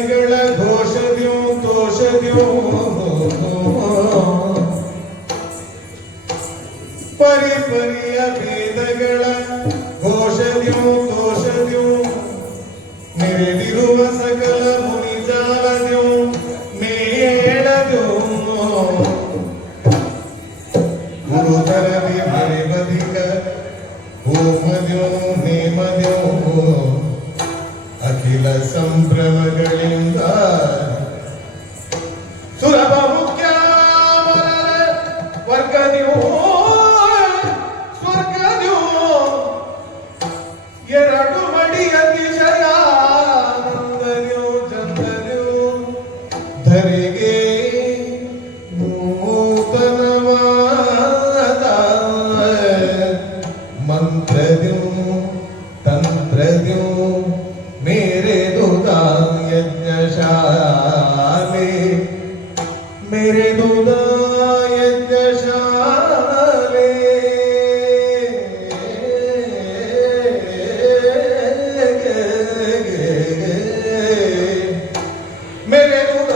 ವೇದಗಳ ಘೋಷದ್ಯೋ ತೋಷದ್ಯೋ ಪರಿಪರಿಯ ವೇದಗಳ ಘೋಷದ್ಯೋ ತೋಷದ್ಯೋ ಮೆರೆದಿರುವ ಸಕಲ ಮುನಿಜಾಲದ್ಯೋ ಮೇಳದ್ಯೋ ಗುರುತರದಿ ಮರೆಬದಿಕ ಹೋಮದ್ಯೋ ನೇಮದ್ಯೋ ಅಖಿಲ ಸಂಭ್ರಮಗಳಿಂದ ಸುಲಭ ಮುಖ್ಯ ವರ್ಗದ್ಯೋ ಸ್ವರ್ಗದ್ಯೋ ಎರಡು ಮಡಿ ಅತಿಶಯಾನಂದದ್ಯೋ ಚಂದದ್ಯೋ ಧರೆಗೆ ನೂತನವಾದ ಮಂತ್ರದ್ಯೋ ತಂತ್ರದ್ಯೋ ಮೇರೆದುದ ಯಜ್ಞಶಾಲೆ ಮೇರೆದುದ ಯಜ್ಞಶಾಲೆ ಮೇರೆದುದ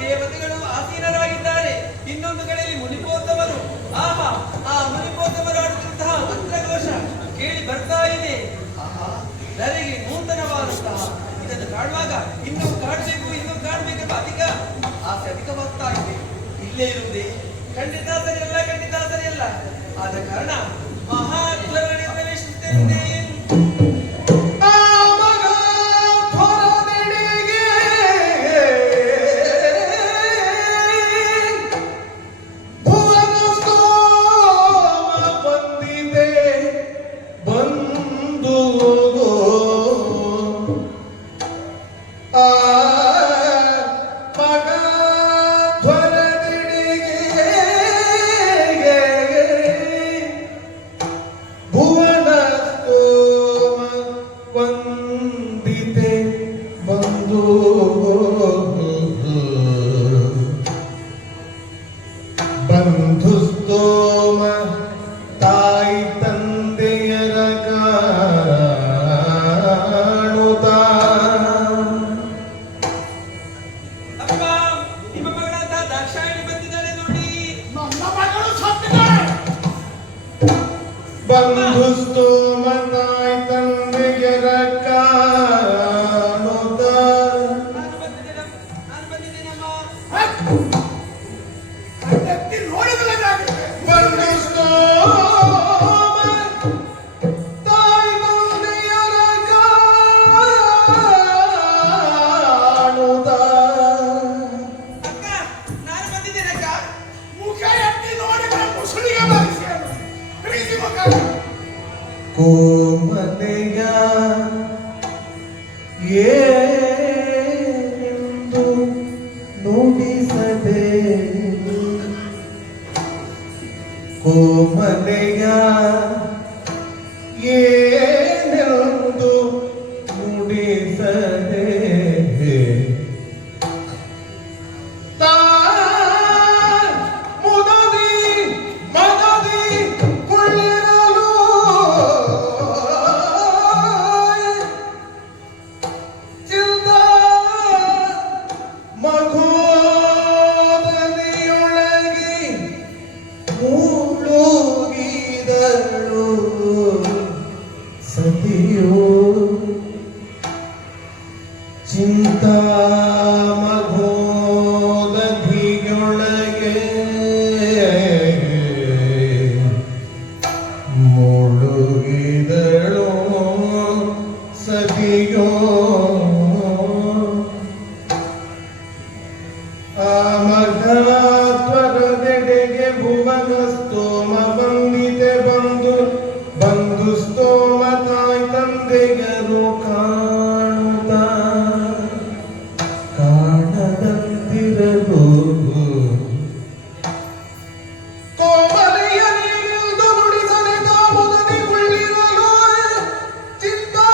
ದೇವತೆಗಳು ಆಸೀನರಾಗಿದ್ದಾರೆ. ಇನ್ನೊಂದು ಕಡೆಯಲ್ಲಿ ಮುನಿಪೋತ್ತಮರು. ಆಹಾ, ಆ ಮುನಿಪೋತ್ತಮರು ಆಡುತ್ತಿರುವಂತಹ ಮಂತ್ರಘೋಷ ಕೇಳಿ ಬರ್ತಾ ಇದೆ. ಆಹಾ, ನನಗೆ ನೂತನವಾದಂತಹ ಇದನ್ನು ಕಾಣುವಾಗ ಇನ್ನೂ ಕಾಣಬೇಕು ಕಾಣಬೇಕೆಂಬ ಆಸೆ ಅಧಿಕವಾಗ್ತಾ ಇದೆ. ಇಲ್ಲೇ ಇರುವುದೇ ಖಂಡಿತ ಸರಿಯಲ್ಲ, ಖಂಡಿತ ಸರಿಯಲ್ಲ. ಆದ ಕಾರಣ ಮಹಾತ್ಮರೊಳಗೆ ಪ್ರವೇಶಿಸುತ್ತೇನೆ. ಬಂಧುಸ್ತೋಮ ತಾಯಿ ತಂದೆಯರ ಕಾಣುತ್ತ ಅಪ್ಪ, ನಿಮ್ಮ ಮಗಳಾದ ದಾಕ್ಷಾಯಣಿ ಬಂದಿದ್ದಾಳೆ ನೋಡಿ. ನನ್ನ ಮಗಳು ಸತ್ತಿದ್ದಾಳೆ. ಬಂಧುಸ್ತೋಮ ತಾಯಿ ತಂದೆಯರ ಕಾಣುತ್ತ ನಾನು ಬಂದಿದ್ದೇನಮ್ಮ. ಕೋಮಲೆಯ ಏನೆಂದು ನುಡಿಸದೆ ಕೋಮಲೆಯ ಏನೆಂದು ನುಡಿಸದೆ ಚಿಂತಾ ಮಗೋದಧಿಯೊಳಗೆ ಮುಳುಗಿದಳು ಸತಿಯೋ ಆ ಮಘಾತ್ವರದೆಡೆಗೆ ಭುವನಸ್ತೋಮ ಬಂದಿತೆ ಬಂಧು ಸ್ತೋಮ ತಾಯಿ ತಂದೆಯರು ಕಾಣದಂತಿರಲು ಕೋಮಲೆಯ ನೀನಿಲ್ದು ನುಡಿಸದೆ ತಾಮುದದಿ ಕುಳ್ಳಿರಲು ಚಿಂತಾ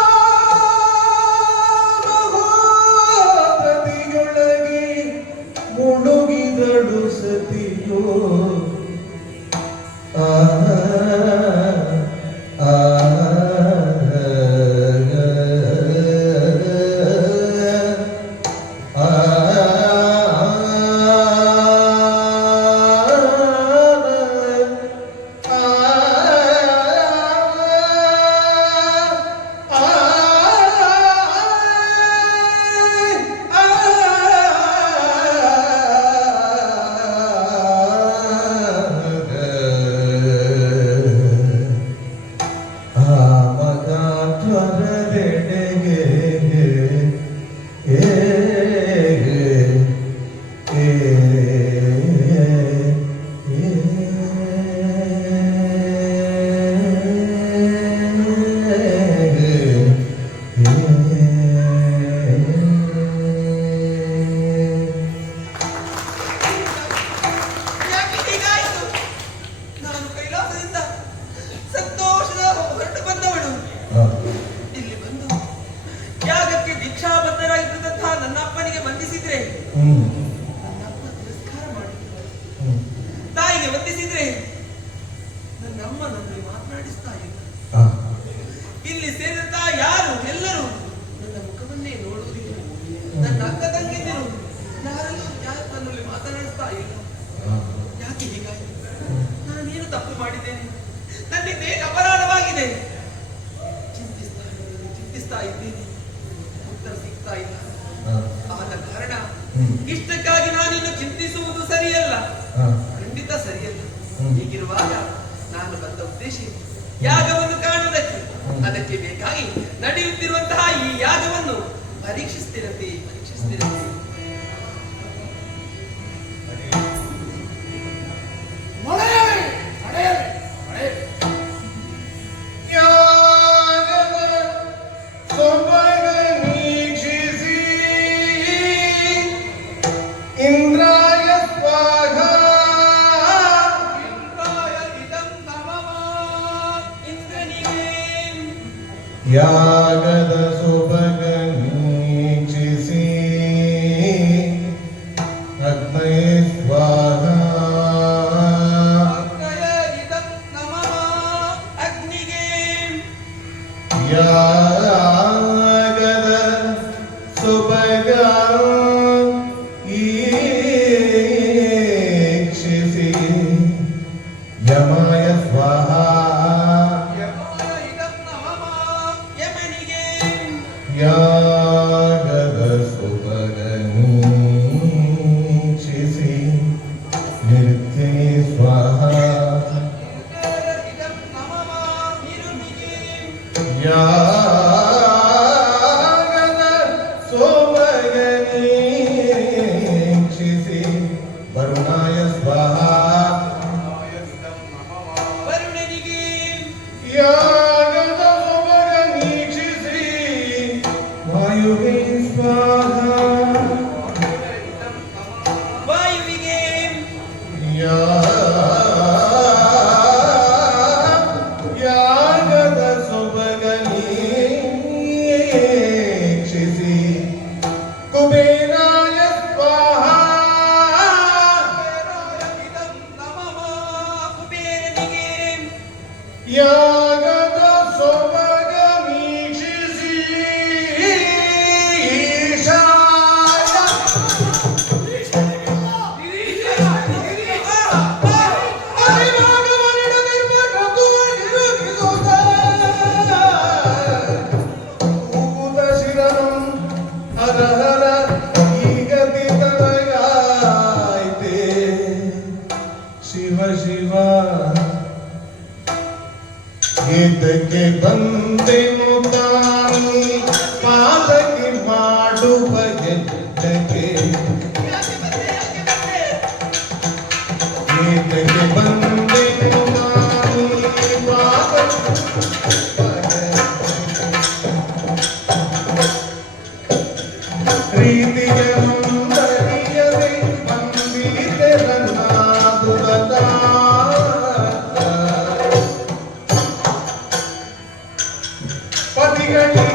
ವಂದಿಸಿದ್ರೆ ಹ್ಮ್ ನನ್ನಪ್ಪ ತಿರಸ್ಕಾರ ಮಾಡಿ, ಹ್ಮ್ ತಾಯಿಗೆ ವಂದಿಸಿದ್ರೆ ನನ್ನಮ್ಮ ನನ್ನಲ್ಲಿ ಮಾತನಾಡಿಸ್ತಾ ಇಲ್ಲ. ಆ, ಇಲ್ಲಿ ಸೇರಿದ ಯಾರು ಎಲ್ಲರೂ ನನ್ನ ಮುಖವನ್ನೇ ನೋಡುವುದಿಲ್ಲ. ನನ್ನ ಅಕ್ಕ ತಂಗಿಯರು ಯಾರೆಲ್ಲೂ ನನ್ನಲ್ಲಿ ಮಾತನಾಡಿಸ್ತಾ ಇಲ್ಲ. ಆ, ಯಾಕೆ ಹೀಗಾಯಿತು? ನಾನೇನು ತಪ್ಪು ಮಾಡಿದ್ದೇನೆ? ನನ್ನಿಂದ ಏನು ಅಪರಾಧವಾಗಿದೆ? ಚಿಂತಿಸ್ತಾ ಇದ್ದೀನಿ, ಉತ್ತರ ಸಿಗ್ತಾ ಇಲ್ಲ. ಆ, ಆದ ಕಾರಣ ಹ್ಮ್. ಇಷ್ಟಕ್ಕಾಗಿ ನಾನಿನ್ನು ಚಿಂತಿಸುವುದು ಸರಿಯಲ್ಲ, ಆ, ಖಂಡಿತ ಸರಿಯಲ್ಲ. ಹ್ಮ್. ಹೀಗಿರುವಾಗ ನಾನು ಬಂದ ಉದ್ದೇಶ ಯಾಗವನ್ನು ಕಾಣುವುದಕ್ಕೆ. ಅದಕ್ಕೆ ಬೇಕಾಗಿ ನಡೆಯುತ್ತಿರುವಂತಹ ಈ ಯಾಗವನ್ನು ಪರೀಕ್ಷಿಸ್ತಿರತ್ತೆ. ನಡೆಯಲಿ, ನಡೆಯಲಿ, ನಡೆಯಲಿ. ಯಾಗದ ಸೊಬಗ ನೀಕ್ಷಿಸಿ ಇಂದ್ರಾಯ ಸ್ವಾಹ ಇಂದ್ರಾಯ ಇದಂ ನಮಃ. ಇಂದ್ರನಿಗೆ ಯಾಗದ ಸೊಬಗ ನೀಕ್ಷಿಸಿ ಅಗ್ನಯೇ ಸ್ವಾಹ ಅಗ್ನಯ ಇದಂ ನಮಃ. ಅಗ್ನಿಗೆ ಯಾಗದ ಸೊಬಗ ಈಕ್ಷಿಸಿ ಯಮಾಯ ಸ್ವಾಹ ಯಮಾಯ ಇದಂ ನಮಃ. ಯಮನಿಗೆ ಯಾಗದ ಸೊಬಗ ನೀಕ್ಷಿಸಿ ನಿತ್ಯೇ ಸ್ವಾಹ ಇಂದ್ರಾಯ ಇದಂ ನಮಃ. ನಿರುನಿಗೆ ಯಾಗದ ಸೊಬಗ ನೀಕ್ಷಿಸಿ ವರುಣಾಯ ಸ್ವಾಹ ವರುಣನಿಗೆ ಯಾಗದ ಸೊಬಗ ನೀಕ್ಷಿಸಿ ವಾಯುವೇ ಸ್ವಾಹ ವಾಯುವಿಗೆ ಯಾಗದ ಸೊಬಗ ನೀಕ್ಷಿಸಿ ಕುಬೇರಾಯ ಸ್ವಾಹ ಇದಂ ನಮಃ. ಕುಬೇರನಿಗೆ ಯಾಗದ ಸೊಬಗ ನೀಕ್ಷಿಸಿ ಈಶಾಯ ಅರಿವಾಗವನಿಡ ನಿರ್ಮಕತು ನಿರುಗಿಸುತ್ತ ಕೂಗುತ್ತ ಶಿರನಂ ಹರಹರ ಈಗತಿ ತನಗಾಯ್ತೆ ಶಿವ ಶಿವ ಇದಕ್ಕೆ ಬಂದೆ ಮುತಾನಿ ಪಾದಕ್ಕೆ ಮಾಡುವ ಗೆದ್ದಕ್ಕೆ ಇದಕ್ಕೆ ಬಂದೆ ಮುತಾನಿ ಪಾದಕ್ಕೆ ಪ್ರೀತಿಗೆ ಮುಂದರಿಯದೆ ಬಂದಿದೆ ನನ್ನ ದುರದ ಪತಿಗಳಿಗೆ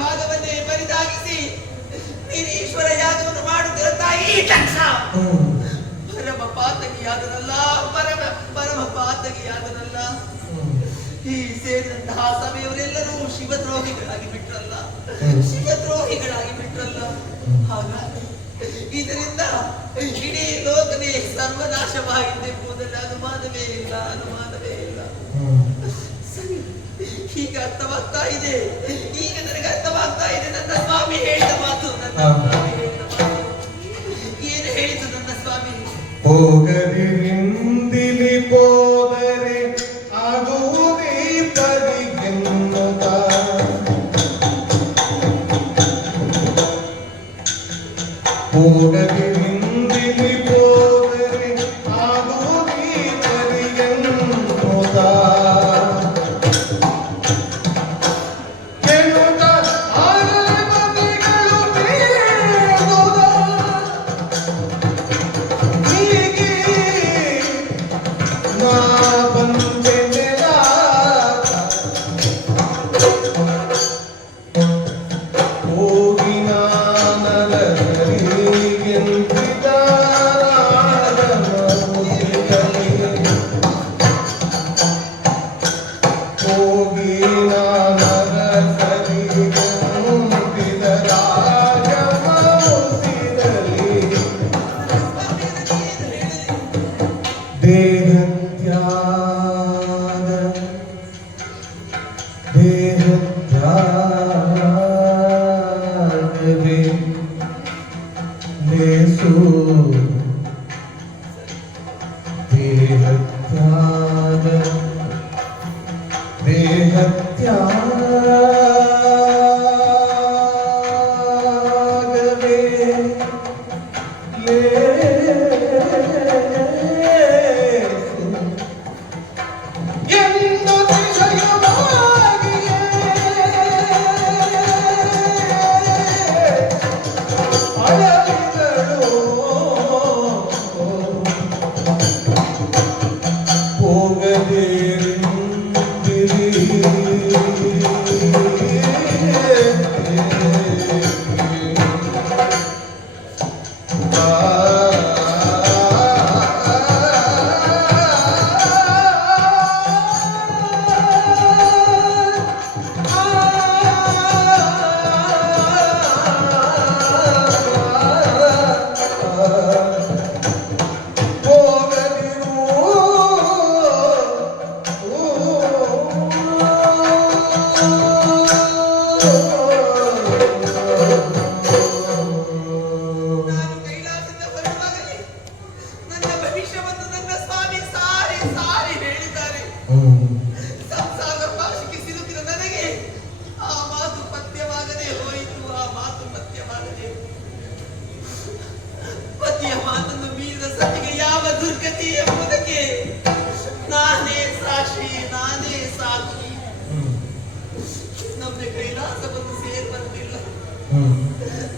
ಭಾಗವನ್ನೇ ಬರಿದಾಗಿಸಿ ನಿರೀಶ್ವರ ಯಾಗವನ್ನು ಮಾಡುತ್ತಿರುವ ತಾಯಿ ದಕ್ಷ ಪರಮ ಪಾತಕಿಯಾದನಲ್ಲ, ಪರಮ ಪಾತಕಿಯಾದನಲ್ಲ. ಈ ಸೇರಿದಂತಹ ಸಭೆಯವರೆಲ್ಲರೂ ಶಿವದ್ರೋಹಿಗಳಾಗಿ ಬಿಟ್ರಲ್ಲ, ಶಿವದ್ರೋಹಿಗಳಾಗಿ ಬಿಟ್ರಲ್ಲ. ಹಾಗಾಗಿ ಇದರಿಂದ ಇಡೀ ಲೋಕವೇ ಸರ್ವನಾಶವಾಗಿದ್ದೆಂಬುದರಲ್ಲಿ ಅನುಮಾನವೇ ಇಲ್ಲ, ಅನುಮಾನವೇ ಇಲ್ಲ. ಸರಿ, ಈಗ ಅರ್ಥವಾಗ್ತಾ ಇದೆ, ಈಗ ನನಗೆ ಅರ್ಥವಾಗ್ತಾ ಇದೆ. ನನ್ನ ಸ್ವಾಮಿ ಹೇಳಿದ ಮಾತು, ನನ್ನ ಸ್ವಾಮಿ ಹೇಳಿದ ಮಾತು ಏನು ಹೇಳಿತು ನನ್ನ ಸ್ವಾಮಿ? ಹೋಗದಿರಿಂದಿಲಿ ಹೋದರೆ ಆಗುವುದೇ ಪರಿಗೆನ್ನುತ್ತ ಹೋಗದಿರಿಂದಿಲಿ ಹೋದರೆ ಆಗುವುದೇ ಪರಿಗೆನ್ನುತ್ತ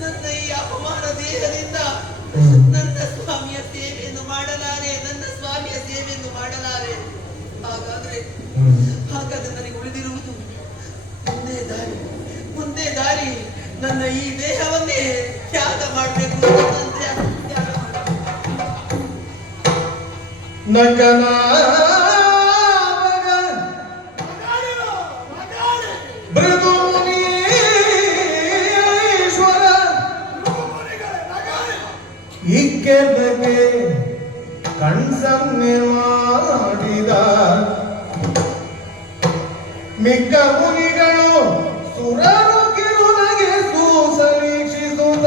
ನನ್ನ ಈ ಅಪಮಾನ ದೇಹದಿಂದ ನನ್ನ ಸ್ವಾಮಿಯ ಸೇವೆಯನ್ನು ಮಾಡಲಾರೆ, ನನ್ನ ಸ್ವಾಮಿಯ ಸೇವೆಯನ್ನು ಮಾಡಲಾರೆ. ಹಾಗಾದ್ರೆ ನನಗೆ ಉಳಿದಿರುವುದು ಮುಂದೆ ದಾರಿ. ನನ್ನ ಈ ದೇಹವನ್ನೇ ತ್ಯಾಗ ಮಾಡಬೇಕು. ನಕನ ಇಕ್ಕೆದಕ್ಕೆ ಕಣ್ಸನ್ನೆ ಮಾಡಿದ ಮಿಕ್ಕ ಮುನಿಗಳು ಸುರರು ಕಿರುನಗೆ ಸೂಸರೀಕ್ಷಿಸುತ್ತ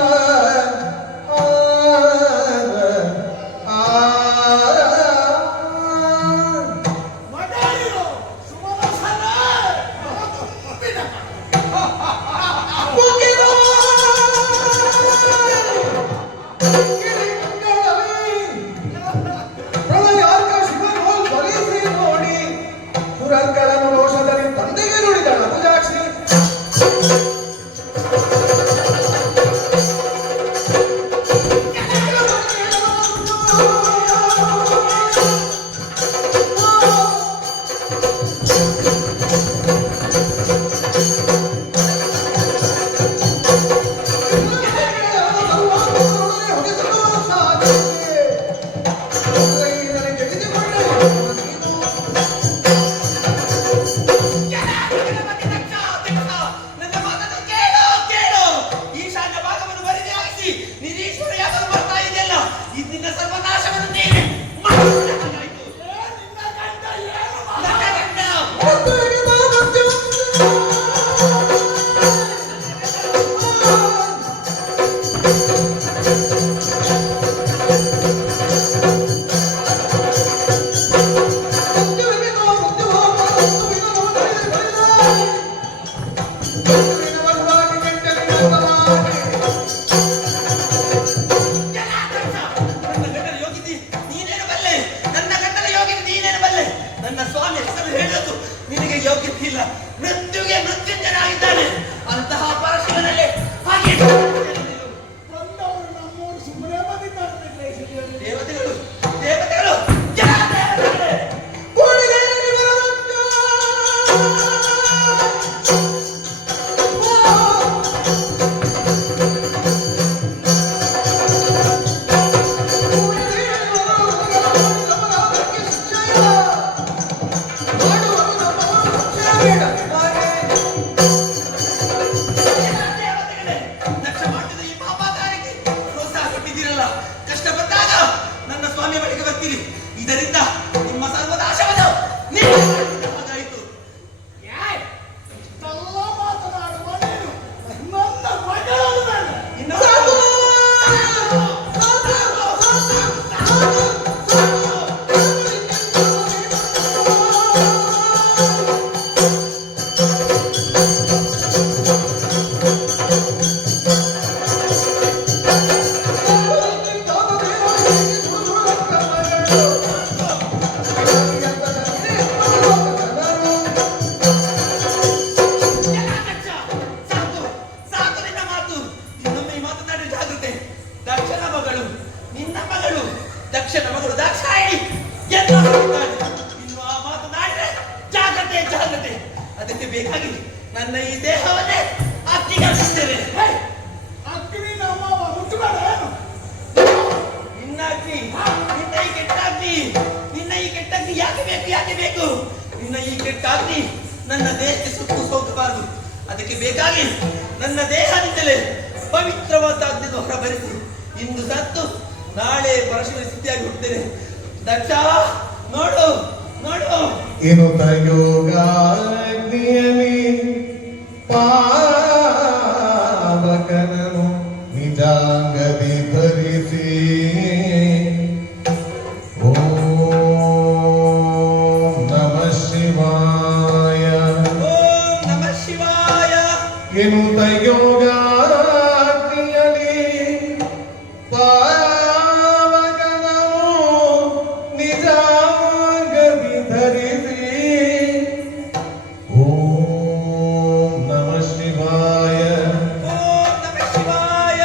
ದಕ್ಷನ ಮಗಳು ನಿನ್ನ ಮಗಳು ದಕ್ಷನ ಮಗಳು ದಾಕ್ಷಾಯಿಣಿ ಎಲ್ಲ ಹೇಳಿದ್ದಾಳೆ. ಇನ್ನು ಆ ಮಾತನಾಡಿದ್ರೆ ಜಾಗ್ರತೆ ಜಾಗ್ರತೆ. ಅದಕ್ಕೆ ಬೇಕಾಗಿ ನನ್ನ ಈ ದೇಹವನ್ನೇ ಅಕ್ಕಿಗಿಸ್ತೇನೆ. ಅಗ್ನಿ ನಮ್ಮ ಮುಟ್ಟಬೇಡ ಏನು? ನಿನ್ನ ಅಗ್ನಿ, ನಿನ್ನ ಈ ಕೆಟ್ಟ ಅಗ್ನಿ, ನಿನ್ನ ಈ ಕೆಟ್ಟ ಅಗ್ನಿ ಯಾಕೆ ಬೇಕು ಯಾಕೆ ಬೇಕು? ನಿನ್ನ ಈ ಕೆಟ್ಟ ಅಗ್ನಿ ನನ್ನ ದೇಹಕ್ಕೆ ಸುತ್ತು ಹೋಗಬಾರದು. ಅದಕ್ಕೆ ಬೇಕಾಗಿ ನನ್ನ ದೇಹದಿಂದಲೇ ಪವಿತ್ರವಾದ ಅಗ್ನಿಯನ್ನು ಹೊರಬರಿಸಿ ಇಂದು ಸತ್ತು ನಾಳೆ ಪರಶುವಿನ ಸ್ಥಿತಿಯಾಗಿ ಹುಟ್ಟುತ್ತೇನೆ. ದಕ್ಷ ನೋಡು ನೋಡು. ಇನುತ ಯೋಗಾಗ್ನಿಯಲಿ ಪಾವಕನನು ನಿಜಾಂಗದಿ ಧರಿಸಿ ಓಂ ನಮಃ ಶಿವಾಯ ಓಂ ನಮಃ ಶಿವಾಯ. ಇನುತ ಯೋಗಾಗ್ನಿಯಲಿ ಪಾವಕನನು ನಿಜಾಂಗದಿ ಧರಿಸಿ ಓಂ ನಮಃ ಶಿವಾಯ ಓಂ ನಮಃ ಶಿವಾಯ.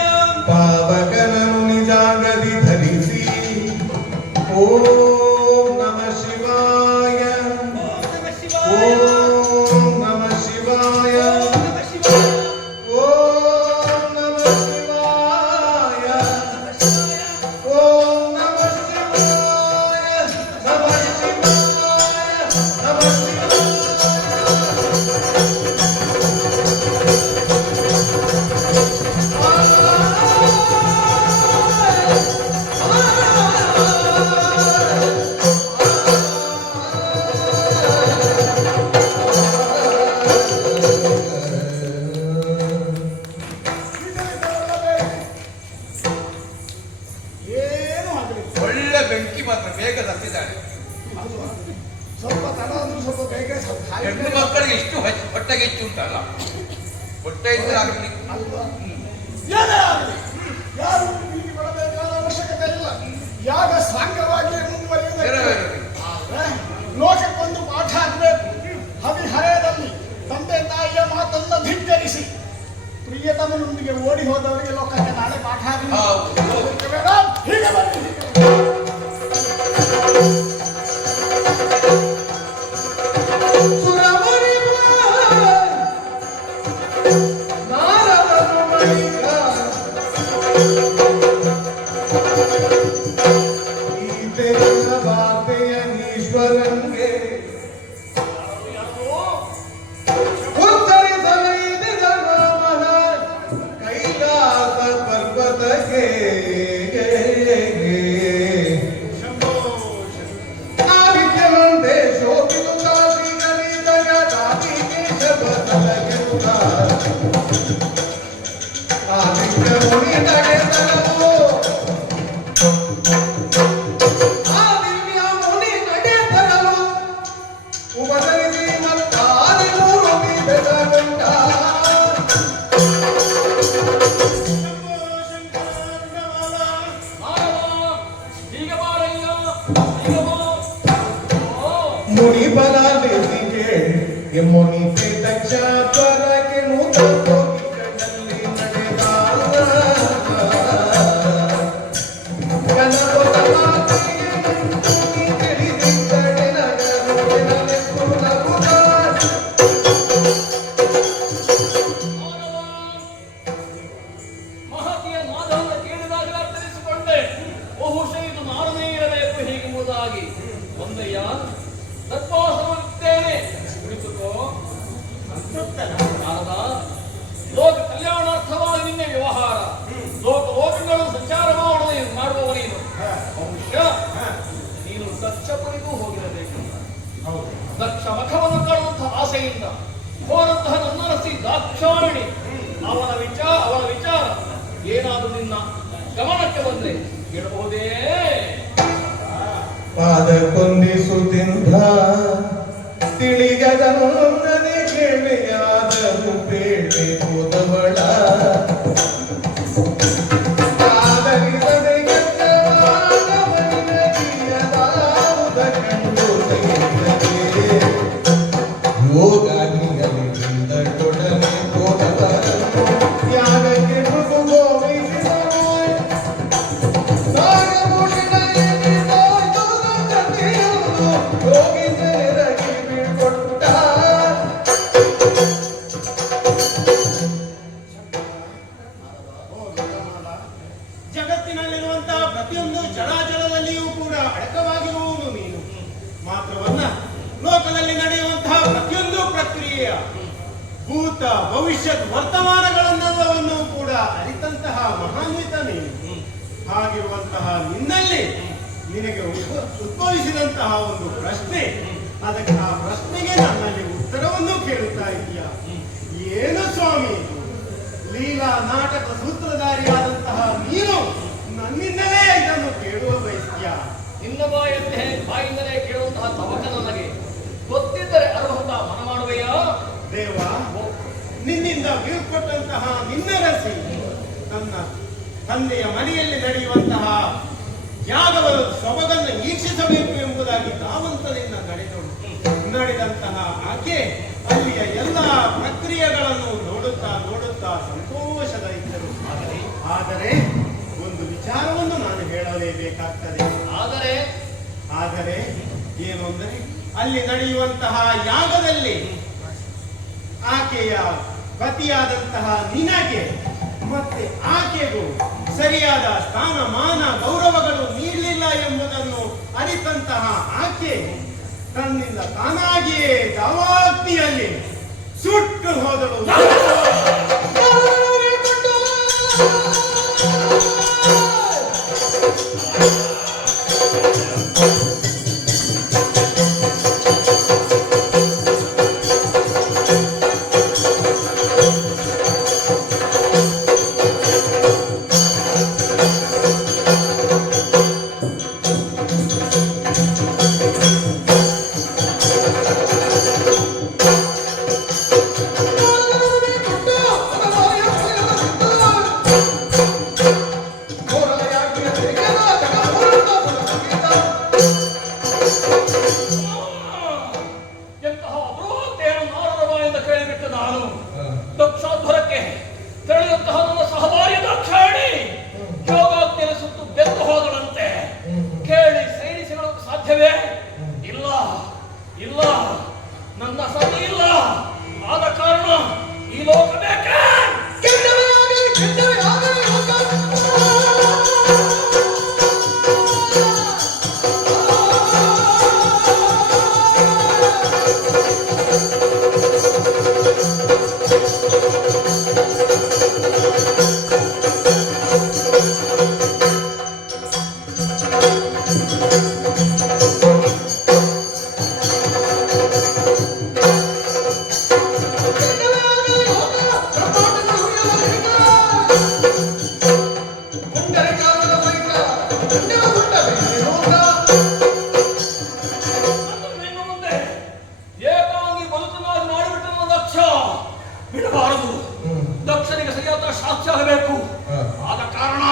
ಪಾವಕನನು ನಿಜಾಂಗದಿ ಧರಿಸಿ ಓಂ ನಮಃ ಶಿವಾಯ ಓಂ ನಮಃ ಶಿವಾಯ. ಓಂ ನಮಃ ಶಿವಾಯ ಓಂ ನಮಃ ಶಿವಾಯ. ಓಂ ನಮಃ ಶಿವಾಯ ನಮಃ ಶಿವಾಯ. ಓಂ ನಮಃ ಶಿವಾಯ ನಮಃ ಶಿವಾಯ ನಮಃ ಏನು ಆಗಲಿ. ಒಳ್ಳೆ ಬೆಂಕಿ ಮಾತ್ರ ಬೇಗ ತಪ್ಪಿದ್ದಾಳೆ. ಸ್ವಲ್ಪ ತಡ ಅಂದ್ರೆ ಸ್ವಲ್ಪ ಬೇಗ ಸ್ವಲ್ಪ ಖಾಲಿ ಹೆಣ್ಣು ಮಕ್ಕಳಿಗೆ ಇಷ್ಟು ಹೊಟ್ಟೆಗೆ ಹೆಚ್ಚು ಉಂಟಲ್ಲ, ಹೊಟ್ಟೆ ಇದ್ರೆ ಆಗಲಿ. ಅಲ್ವಾ? ಏನೇ ಆಗಲಿ, ಯಾರು ಭೀತಿ ಪಡಬೇಕಾದ ಅವಶ್ಯಕತೆ ಇಲ್ಲ. ಯಾಗ ಸಾಂಗವಾಗಿಯೇ ಮುಂದುವರಿಯುವುದಕ್ಕೆ ಆದ್ರೆ ಲೋಕಕ್ಕೊಂದು ಪಾಠ ಆಗಬೇಕು. ಹದಿಹರೆಯದಲ್ಲಿ ತಂದೆ ತಾಯಿಯ ಮಾತನ್ನ ಧಿಕ್ಕರಿಸಿ ಪ್ರಿಯತಮನೊಂದಿಗೆ ಓಡಿ ಹೋದವರಿಗೆ ಲೋಕಕ್ಕೆ ನಾಳೆ ಪಾಠ ಆಗಲಿ. ಹೌದು. ಅದಕ್ಕೆ ಬೇಡ, ಹೀಗೆ ಬನ್ನಿ, ಹೀಗೆ ಬನ್ನಿ. ಸುರಮುನಿ ನಾರದನು ಮೈಗ ಈ ತೆರೆದ ವಾರ್ತೆಯ ಈಶ್ವರನ್ಗೆ ಉತ್ತರಿಸಲೈದಿದ ರಾಮನ ಕೈಲಾಸ ಪರ್ವತಕ್ಕೆ ಆದಿತ್ಯನಂತೆ ಶೋಭಿಸುತ್ತ ಶ್ರೀಗಣೇಶಗ ದಾಟಿ ಕೇಶವದಲಗೆನುತ ಆದಿತ್ಯ ಮುನಿ ನಡೆದನು ಆ ದಿವ್ಯ ಮುನಿ ನಡೆದನು ಉಪಸರಿಸಿ ಮತ್ತಾದಿ ಮೂರು ಬೆಳಗೊಂಡ ಮುನಿ ಬಲ ದೇಸಿಗೆ ಮುನಿತೆ ದಕ್ಷ ಪರಗೆ ನೂತ ಹೋಗಿಗಳಲ್ಲಿ ನಡೆದ ಗಣಪತ ಮಾತೆಗೆ ಮುನಿ ತಿಳಿದಿದ್ದಡೆ ನಗರುವೆ ನಲೆತ್ತು ನಗುತ್ತ ಮಹತಿಯ ನಾದವನ್ನು ಕೇಳಿದಾಗ ಅರ್ಥರಿಸಿಕೊಂಡೆ. ಬಹುಶಃ ಇದು ನಾರದೇ ಇರಬೇಕು ಹೀಗೆಂಬುದಾಗಿ. ಒಂದಯ್ಯ ತತ್ವಾಸವಿದ್ದೇನೆ, ಕುಳಿತುಕೋ. ನಾರದ, ಲೋಕ ಕಲ್ಯಾಣಾರ್ಥವಾಗಿ ನಿನ್ನೆ ವ್ಯವಹಾರ, ಲೋಕ ಲೋಕಗಳು ಸಂಚಾರ ಮಾಡುವವ ನೀನು. ಬಹುಶಃ ನೀನು ದಕ್ಷಪುರಿಗೂ ಹೋಗಿರಬೇಕು. ದಕ್ಷ ಮಖವನ್ನು ಕಾಣುವಂತಹ ಆಸೆಯಿಂದ ಹೋರಂತಹ ನನ್ನರಸಿ ದಾಕ್ಷಾಯಿಣಿ ಅವಳ ವಿಚಾರ ಏನಾದರೂ ನಿನ್ನ ಗಮನಕ್ಕೆ ಬಂದ್ರೆ ಕೇಳಬಹುದೇ? ಪಾದ ಕೊಂದಿಸುತ್ತಿಂದ ತಿಳಿಗದನೊಂದನೆ ಕೇಳಿಯಾದರು ಬೇಟೆ ಹೋದವಳ ಆದರಿಸದೆ ಗೆದ್ದವಾದವನಿನಗಿಯದಾವುದ ಕಂಡು ತೆಗೆದಗೆ ಯೋಗಾಗ್ನಿಗಳಿಂದ ಕೊಡನೆ ಹೋದವರನ್ನು ಯಾಗಕ್ಕೆ ಮೃದು ಗೋವಿಸಿದನು ಪ್ರತಿಯೊಂದು ಚರಾಚರದಲ್ಲಿಯೂ ಕೂಡ ಅಡಕವಾಗಿರುವುದು ನೀನು ಮಾತ್ರವಲ್ಲ, ಲೋಕದಲ್ಲಿ ನಡೆಯುವಂತಹ ಪ್ರತಿಯೊಂದು ಪ್ರಕ್ರಿಯೆಯ ಭೂತ ಭವಿಷ್ಯತ್ ವರ್ತಮಾನಗಳನ್ನೆಲ್ಲವನ್ನೂ ಕೂಡ ಅರಿತಂತಹ ಮಹಾನ್ವಿತ ನೀನು. ಹಾಗಿರುವಂತಹ ನಿನ್ನಲ್ಲಿ ನಿನಗೆ ಉದ್ಭವಿಸಿದಂತಹ ಒಂದು ಪ್ರಶ್ನೆ, ಅದಕ್ಕೆ ಆ ಪ್ರಶ್ನೆಗೆ ನನ್ನಲ್ಲಿ ಉತ್ತರವನ್ನು ಕೇಳುತ್ತಾ ಇದೆಯಾ? ಏನು ಸ್ವಾಮಿ ಇದು? ಲೀಲಾ ನಾಟಕ ಸೂತ್ರಧಾರಿಯಾದಂತಹ ನೀನು ನನ್ನಿಂದಲೇ ಇದನ್ನು ಕೇಳುವ ಬಯಸ್ತೀಯಾ? ನಿನ್ನ ಬಾಯಿಂದಲೇ ಕೇಳುವಂತಹ ತವಕ ನನಗೆ ಗೊತ್ತಿದ್ದರೆ ಅರ್ಹತ ಮನ ಮಾಡುವೆಯಾ? ದೇವ, ನಿನ್ನಿಂದ ಬೀಳ್ಕೊಟ್ಟಂತಹ ನಿನ್ನ ರಸಿ ನನ್ನ ತಂದೆಯ ಮನೆಯಲ್ಲಿ ನಡೆಯುವಂತಹ ಯಾಗದ ಸೊಬಗನ್ನು ಈಕ್ಷಿಸಬೇಕು ಎಂಬುದಾಗಿ ತಾವಂತದಿಂದ ನಡೆದಂತಹ ಆಕೆ ಅಲ್ಲಿಯ ಎಲ್ಲ ಪ್ರಕ್ರಿಯೆಗಳನ್ನು ನೋಡುತ್ತಾ ನೋಡುತ್ತಾ ಸಂತೋಷದ ಇದ್ದರು. ಆದರೆ ಒಂದು ವಿಚಾರವನ್ನು ನಾನು ಹೇಳಲೇಬೇಕಾಗ್ತದೆ. ಆದರೆ ಏನು ಅಂದರೆ, ಅಲ್ಲಿ ನಡೆಯುವಂತಹ ಯಾಗದಲ್ಲಿ ಆಕೆಯ ಪತಿಯಾದಂತಹ ನಿನಗೆ ಮತ್ತೆ ಆಕೆಗೂ ಸರಿಯಾದ ಸ್ಥಾನಮಾನ ಗೌರವಗಳು ನೀಡಲಿಲ್ಲ ಎಂಬುದನ್ನು ಅರಿತಂತಹ ಆಕೆ ತನ್ನಿಂದ ತಾನಾಗಿಯೇ ದಾವಾಗ್ನಿಯಲ್ಲಿ ಸುಟ್ಟು ಹೋದಳು. ಎಂತಹ ಬೃಹತ್ತೇನು ನಾರದವಾಯಿಂದ ಕೇಳಿಬಿಟ್ಟು ನಾನು ದಕ್ಷಾಧ್ವರಕ್ಕೆ ತೆಳೆದಂತಹ ನನ್ನ ಸಹಬಾರ್ಯ ದಕ್ಷಾಣಿ ಯೋಗಾಗ್ನಿಯಲ್ಲಿ ಸುತ್ತು ಬೆದ್ದು ಹೋದಳಂತೆ. ಕೇಳಿ ಸೈನಿಸಿಕೊಳ್ಳಲು ಸಾಧ್ಯವೇ? ಇಲ್ಲ, ನನ್ನ ಸತಿ ಇಲ್ಲ. ಆದ ಕಾರಣ ಈ ಲೋಕ ಬೇಕೇ? ಬಿಡಬಾರದು. ದಕ್ಷನಿಗೆ ಸರಿಯಾದ ಸಾಕ್ಷ್ಯ ಆಗಬೇಕು. ಆದ ಕಾರಣ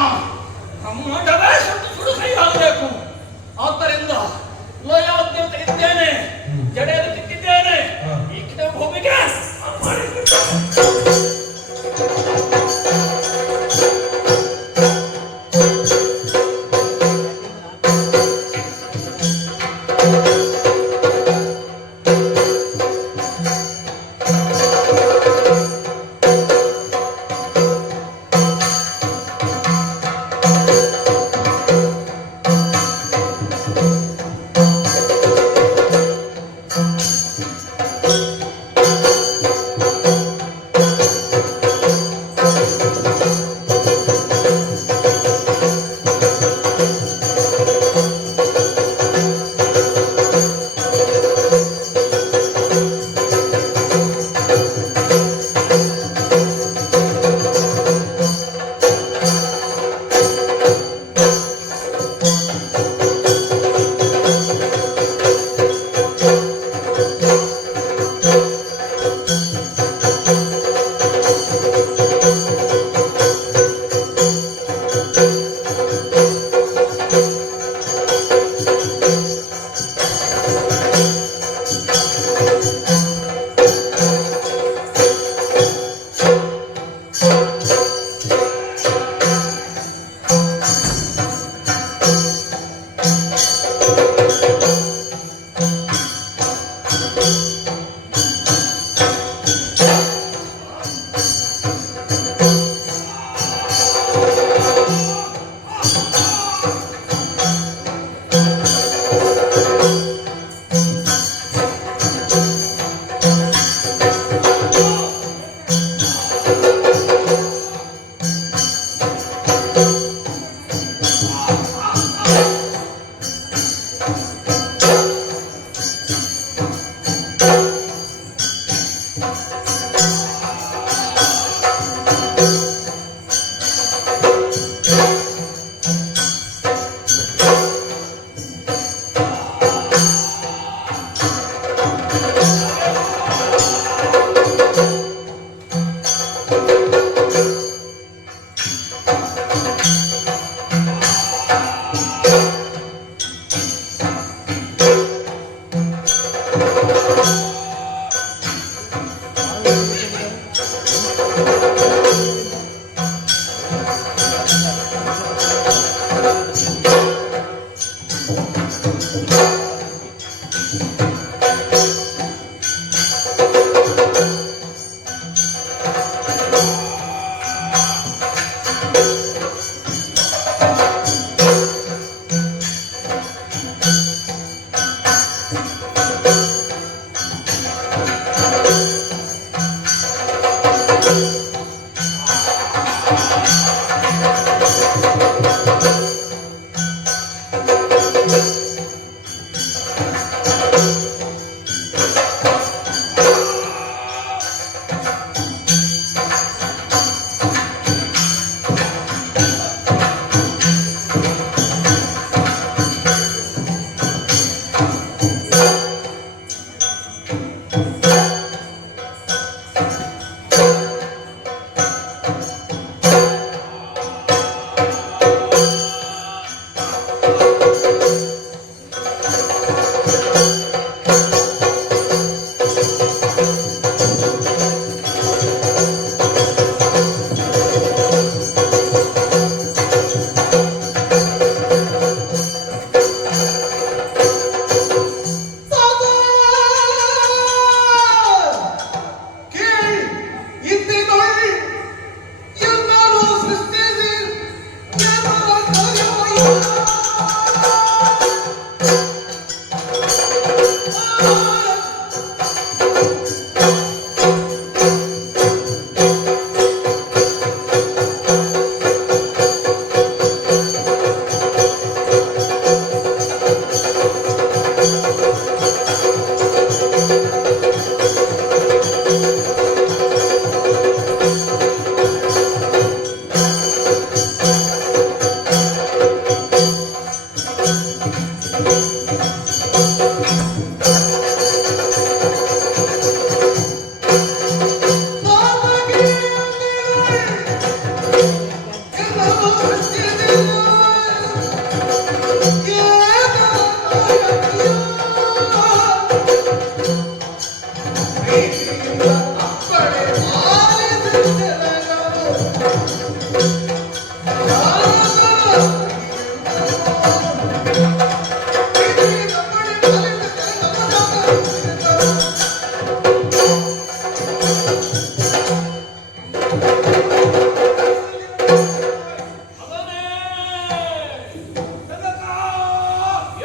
ಬ್ರಹ್ಮಾಂಡವೇ ಸುಡು ಕೈಯಾಗಬೇಕು. ಆದ್ದರಿಂದ ಲಯಾದ್ಯಂತ ಇದ್ದೇನೆ, ಜಡೆಯನ್ನು ಕಿತ್ತಿದ್ದೇನೆ. ಈ ಕಿಡ ಭೂಮಿಗೆ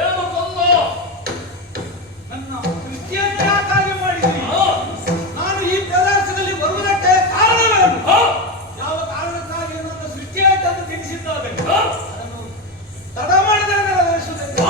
ಏನು ತಂದ? ನನ್ನ ಕೃತಿಯನ್ನು ಯಾಕಾಗಿ ಮಾಡಿದ್ರಿ? ನಾನು ಈ ಪ್ರದೇಶದಲ್ಲಿ ಬರುವುದಕ್ಕೆ ಕಾರಣವೇನು? ಯಾವ ಕಾರಣಕ್ಕಾಗಿ ನನ್ನ ಸೃಷ್ಟಿಯನ್ನು ತಿಳಿಸಿದ್ದಾರೆ ಅದನ್ನು ತಡ ಮಾಡಿದರೆ ನೆರವೇರಿಸುವುದಿಲ್ಲ.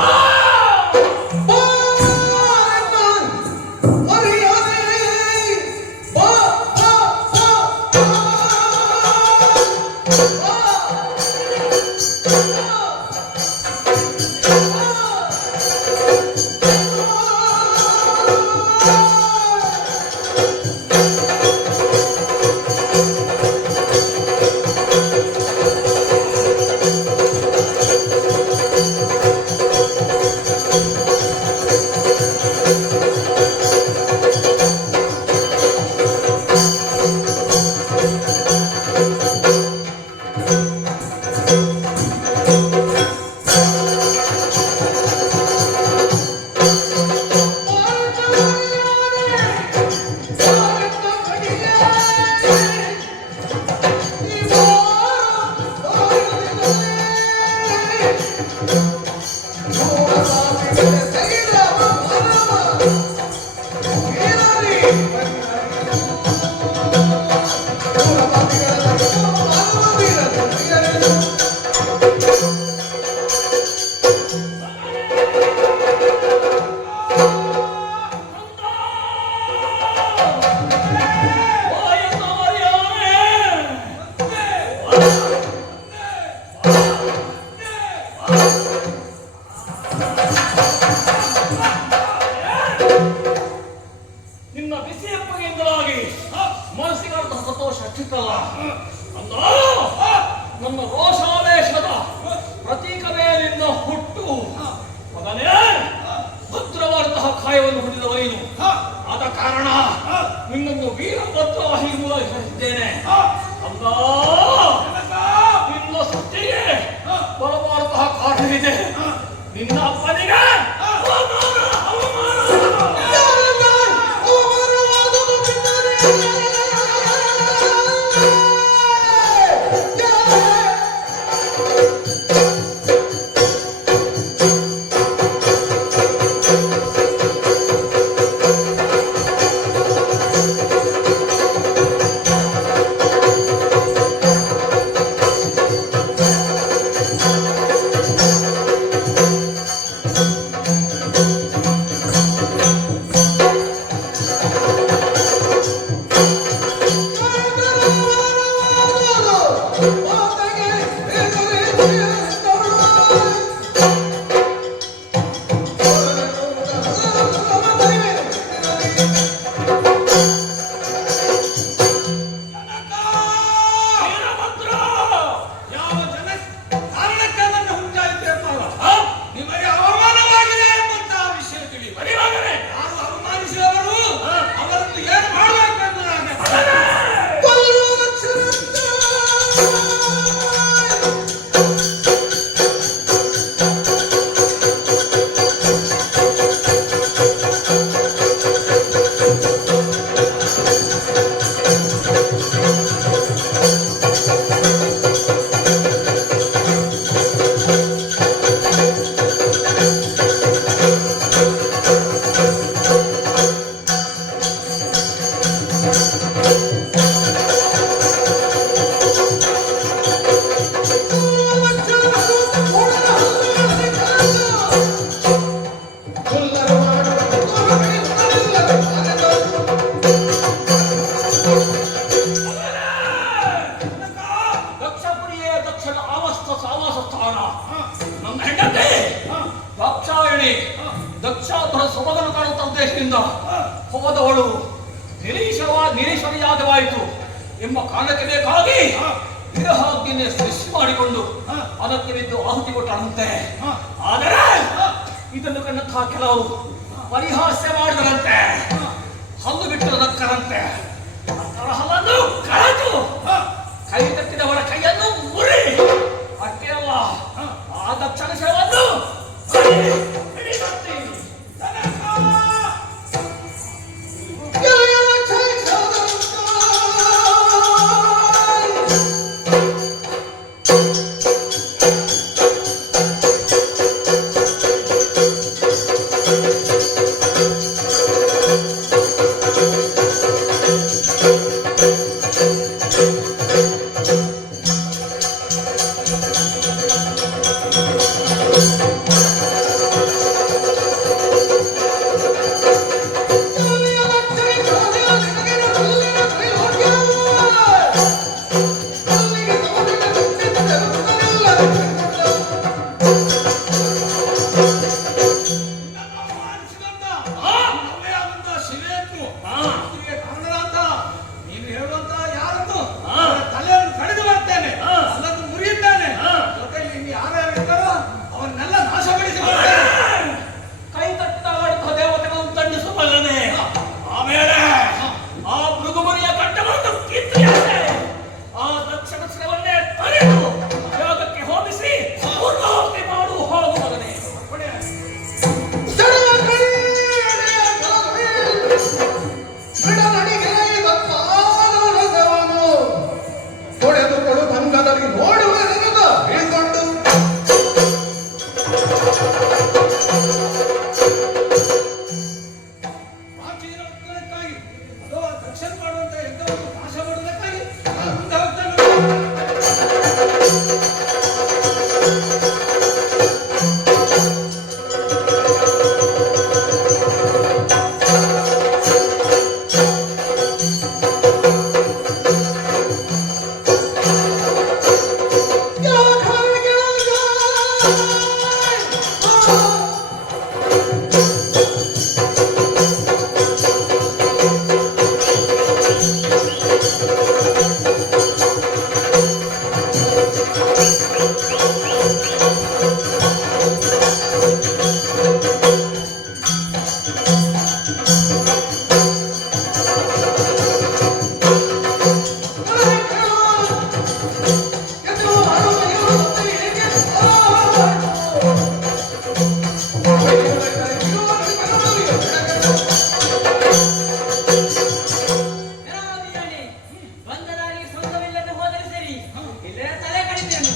ನಿನ್ನ ಬಿಸಿಯಪ್ಪಗೆಯಿಂದಲಾಗಿ ಮನಸ್ಸಿಗಾದ ಸಂತೋಷ ಅಷ್ಟಿತ್ತಲ್ಲ ಅಂದ ನನ್ನ ರೋಷಾವೇಶದ ಪ್ರತೀಕವೇ ನಿನ್ನ ಹುಟ್ಟು ಮಗನೇ ಭದ್ರವಾದಂತಹ ಕಾಯವನ್ನು ಹೊಂದಿದ ವೈನು ಆದ ಕಾರಣ ನಿನ್ನನ್ನು ವೀರಭದ್ರವಾಗಿ ಮೂಲಗಿದ್ದೇನೆ ಅಂದ ನಿನ್ನ ಸೃಷ್ಟಿಗೆ ಬಲವಾದಂತಹ ಕಾರಣವಿದೆ ನಿನ್ನ ಅಪ್ಪನಿಗೆ ದಕ್ಷಾಧರ ಸೊಬಗನ್ನು ಕಾಣುತ್ತ ಉದ್ದೇಶದಿಂದ ಹೋದವಳು ನಿರೀಶ್ವರಿಯಾಗವಾಯಿತು ಎಂಬ ಕಾರಣಕ್ಕೆ ಬೇಕಾಗಿ ದೇಹಾಗ್ನಿಯನ್ನೇ ಸೃಷ್ಟಿ ಮಾಡಿಕೊಂಡು ಅದಕ್ಕೆ ಬಿದ್ದು ಆಹುತಿ ಕೊಟ್ಟಂತೆ. ಆದರೆ ಇದನ್ನು ಕಂಡಂತಹ ಕೆಲವರು ಪರಿಹಾಸ್ಯ ಮಾಡಿದರಂತೆ, ಹಲ್ಲು ಬಿಟ್ಟು ನಕ್ಕರಂತೆ. ಅದರ ಹಲ್ಲನ್ನು ಕಳೆದು ಕೈ ತಟ್ಟಿದವರ ಕೈಯನ್ನು ಮುರಿ, ಅಷ್ಟೇ ಅಲ್ಲ ಆ ದಕ್ಷಿಣ ಶಿರವನ್ನು ಬಂದ ದಾರಿಗೆ ಸ್ವಂತವಿಲ್ಲದೆ ಹೋದರೆ ಸರಿ, ಇಲ್ಲೇ ತಲೆ ಕಡಿತೇನೆ.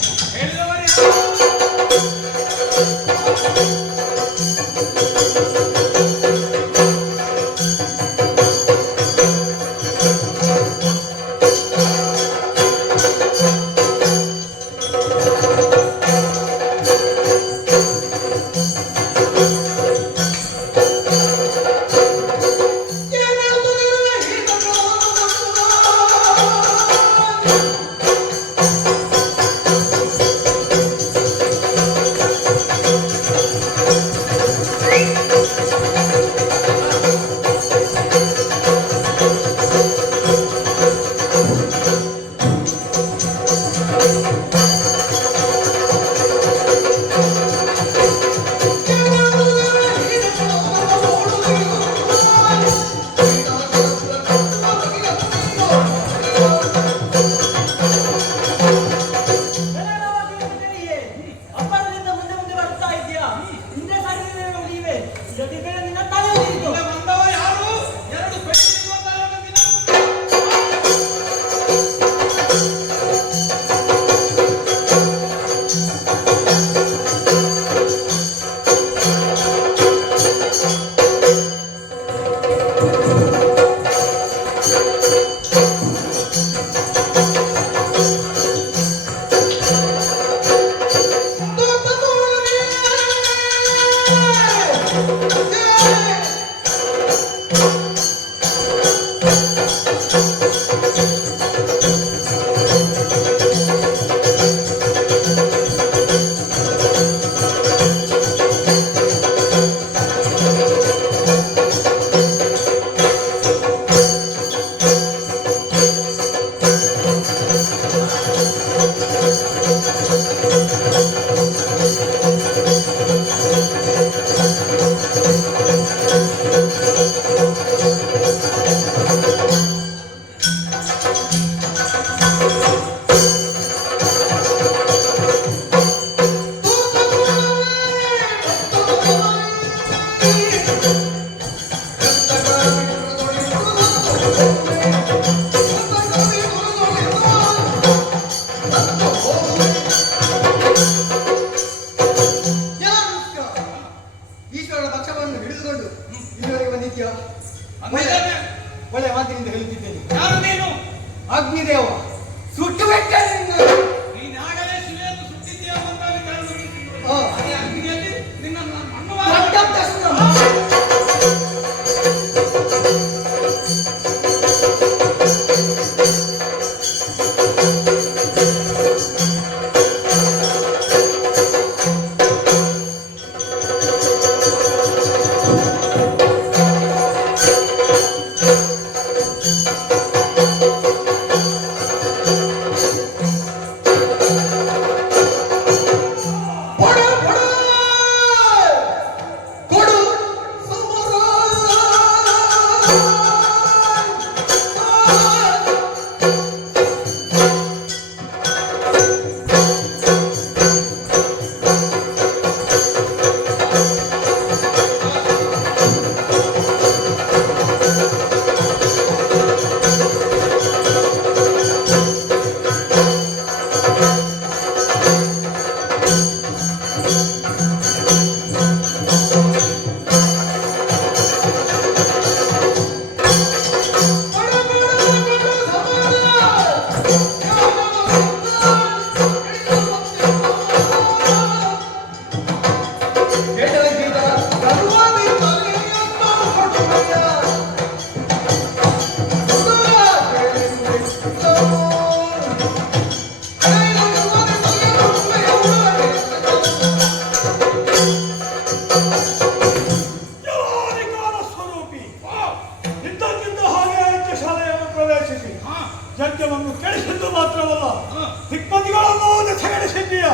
ಬಯಸಿದ್ದೀಯ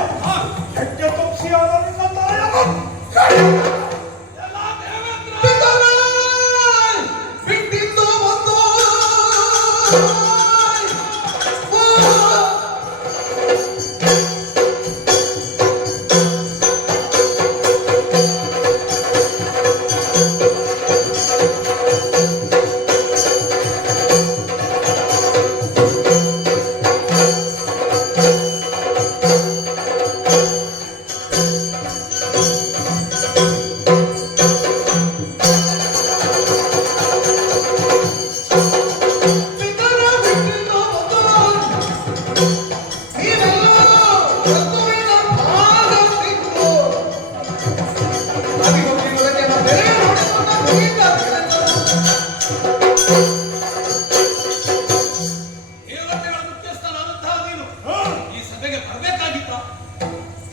ಯಜ್ಞ ತಪ್ಪಿಸಿಯಾದ ನಿನ್ನ ತಾಯಿಯನ್ನು ಎಲ್ಲ ದೇವೇಂದ್ರ ಬಿಟ್ಟಿದ್ದು ಬಂದು ದೇವತೆಗಳ ಮುಖ್ಯಸ್ಥನಾದಂತಹ ನೀನು ಈ ಸಭೆಗೆ ಬರಬೇಕಾಗಿತ್ತ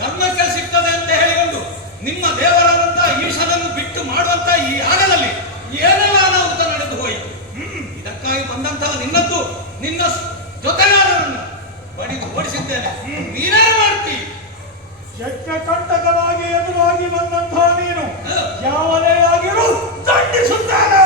ಧರ್ಮಕ್ಕೆ ಸಿಗ್ತದೆ ಅಂತ ಹೇಳಿಕೊಂಡು ನಿಮ್ಮ ದೇವರಾದಂತಹ ಈಶನನ್ನು ಬಿಟ್ಟು ಮಾಡುವಂತ ಈ ಯಾಗದಲ್ಲಿ ಏನೆಲ್ಲ ಅನಾಹುತ ನಡೆದು ಹೋಯಿತು. ಇದಕ್ಕಾಗಿ ಬಂದಂತಹ ನಿನ್ನದ್ದು ನಿನ್ನ ಜೊತೆಗಾರರನ್ನು ಬಡಿದು ಓಡಿಸಿದ್ದೇನೆ. ನೀನೇ ಮಾಡ್ತಿ. ಯಜ್ಞ ಕಂಟಕವಾಗಿ ಎದುರಾಗಿ ಬಂದಂತಹ ನೀನು ಯಾವನೇ ಆಗಿರು ದಂಡಿಸುತ್ತೇನೆ.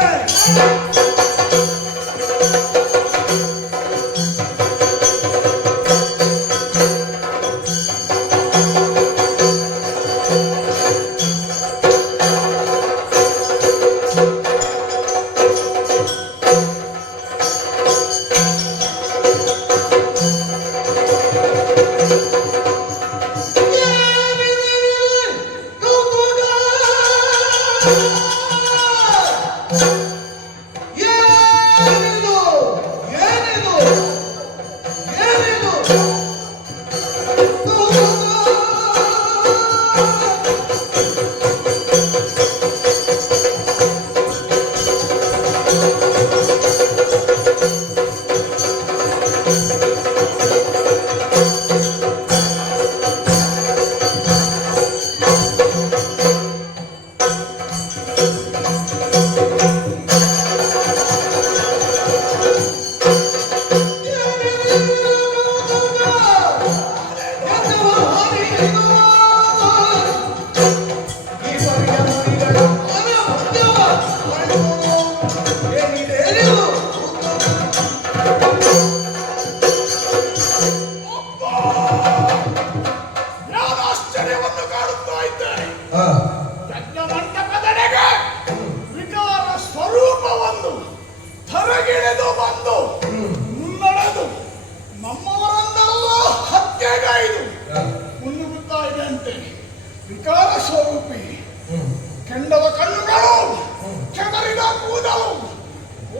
ನಾನು ಆಶ್ಚರ್ಯವನ್ನು ಕಾಡುತ್ತಾ ಇದ್ದೇನೆ. ಯಜ್ಞ ಮಂಟಪದೆಡೆಗೆ ವಿಕಾರ ಸ್ವರೂಪವನ್ನು ಧರೆಗಿಳಿದು ಬಂದು ಮುನ್ನಡೆದು ನಮ್ಮವರನ್ನೆಲ್ಲ ಹತ್ಯೆಗೈದು ಮುನ್ನುಗ್ಗುತ್ತಾ ಇದೆ ಅಂತೆ. ವಿಕಾರ ಸ್ವರೂಪಿ ಕೆಂಡದ ಕಣ್ಣುಗಳು, ಕೆದರಿದ ಕೂದಲು,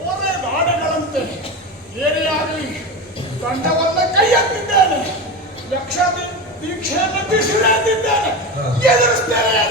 ಓರೆ ದಾಡೆಗಳಂತೆ ಏನೇ ಆಗಲಿ ದಂಡವನ್ನ ಕೈ ಎತ್ತಿದ್ದೇನೆ. ಯಕ್ಷ ದೀಕ್ಷೆಯನ್ನು ಬಿಸಿರೆದ್ದಿದ್ದೇನೆ. ಎದುರಿಸ್ತೇನೆ.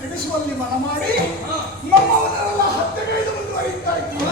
ಕೆಡಿಸುವಲ್ಲಿ ಮನ ಮಾಡಿ ನಮ್ಮವನ್ನೆಲ್ಲ ಹತ್ಯೆಗೈದು ಮುಂದುವರಿಯುತ್ತಾ ಇದ್ದೀವಿ.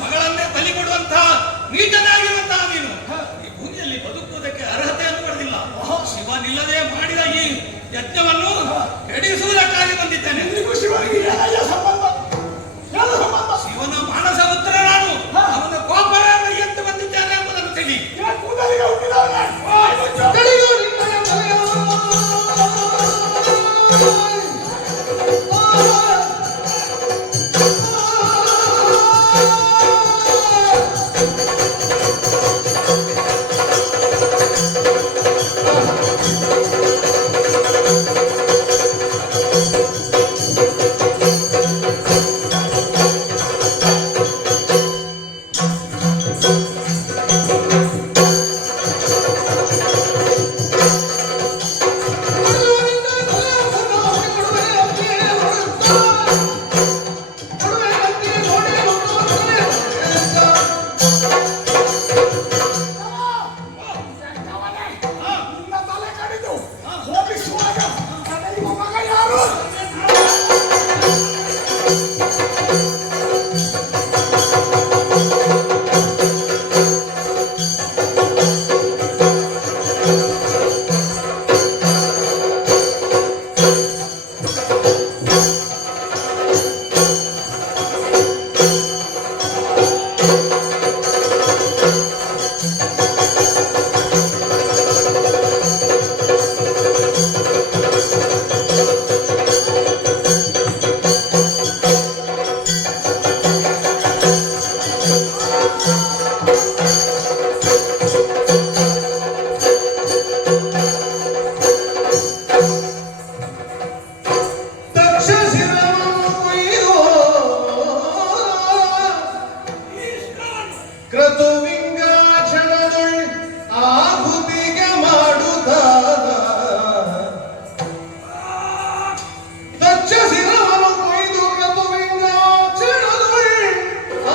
ಮಗಳನ್ನೇ ಬಲಿ ಕೊಡುವಂತಹ ನೀಚನಾಗಿರುವಂತಹ ನೀನು ಈ ಭೂಮಿಯಲ್ಲಿ ಬದುಕುವುದಕ್ಕೆ ಅರ್ಹತೆಯನ್ನು ಪಡೆದಿಲ್ಲ. ಶಿವನಿಲ್ಲದೆ ಮಾಡಿದ ಈ ಯಜ್ಞವನ್ನು ಕೆಡಿಸುವುದಕ್ಕಾಗಿ ಬಂದಿದ್ದೇನೆ. ನಿನಗೂ ಶಿವನಿಗೆ ಏನಯ್ಯ ಸಂಬಂಧ? ಏನು ಸಂಬಂಧ? ಶಿವನ ಮಾನಸ ಉತ್ತರ ನಾನು ಅವನ ಕೋಪವನ್ನು ಎತ್ತು ಬಂದಿದ್ದೇನೆ ಎಂಬುದನ್ನು ತಿಳಿ. ಇವ ಕೂದಲಿಗೆ ಹುಟ್ಟಿದವನೇ. ಕಡಿದು ನಿನ್ನಯ ತಲೆಯ ನಿನ್ನ ತಲೆ ಕಡಿದು ಹೋಗಿಸುವಾಗ ತಡೆಯುವ ಮಗ ಯಾರು? ದಕ್ಷ ಶಿರವನ್ನು ಕೊಯ್ದು ಕ್ರತುವಿಂಗಾಕ್ಷಣದೊಳ್ ಆಹುತಿಗೆ ಮಾಡುತ್ತಾದ ದಕ್ಷ ಶಿರವನ್ನು ಕೊಯ್ದು ಕ್ರತುವಿಂಗಾಕ್ಷಣದೊಳ್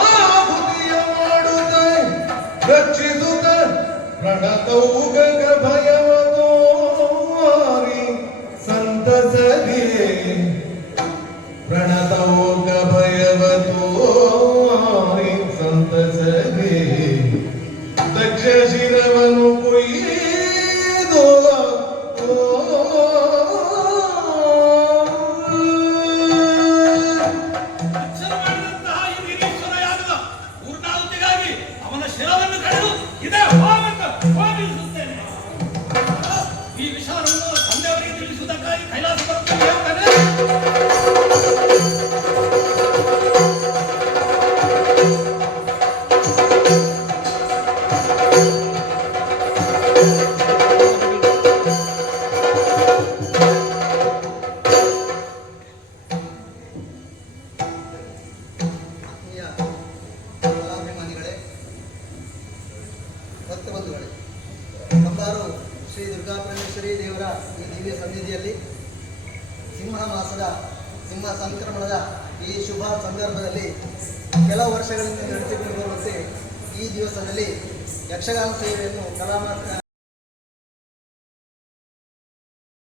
ಆಹುತಿಯ ಮಾಡುತ್ತ ರಕ್ಷಿಸುತ್ತ ಪ್ರಣತೌಗಗ ಭಯವದೋರಿ ಸಂತಸದೇ ಪ್ರಣತೋಗ ಭಯವದೋರಿ ಸಂತಸದೇ ದಕ್ಷ ಶಿರವನ್ನು ಕೊಯ್ದು ರಕ್ಷಣೆ ಮಾಡಿದಂತಹ ಈ ನಿರೀಶ್ವರ ಯಾಗದ ಪೂರ್ಣಾಹುತಿಗಾಗಿ ಅವನ ಶಿರವನ್ನು ಕಳೆದು ಇದೇ ಹೋಮಕ್ಕೆ ಹೋಗಿಸುತ್ತೇನೆ. ಈ ವಿಷಯವನ್ನು ತಂದೆಯವರಿಗೆ ತಿಳಿಸುವುದಕ್ಕಾಗಿ ಕೈಲಾಸ ಬರುತ್ತೇನೆ ಹೇಳ್ತಾನೆ. ಆತ್ಮೀಯ ಕಲಾಭಿಮಾನಿಗಳೇ, ಭಕ್ತಬಂಧುಗಳೇ, ಕಂಬಾರು ಶ್ರೀ ದುರ್ಗಾಪರಮೇಶ್ವರಿ ದೇವರ ಈ ದಿವ್ಯ ಸನ್ನಿಧಿಯಲ್ಲಿ ಸಿಂಹ ಮಾಸದ ಸಿಂಹ ಸಂಕ್ರಮಣದ ಈ ಶುಭ ಸಂದರ್ಭದಲ್ಲಿ ಕೆಲವು ವರ್ಷಗಳಿಂದ ನಡೆಸಿಕೊಂಡು ಬರುವಂತೆ ಈ ದಿವಸದಲ್ಲಿ ಯಕ್ಷಗಾನ ಸೇವೆಯನ್ನು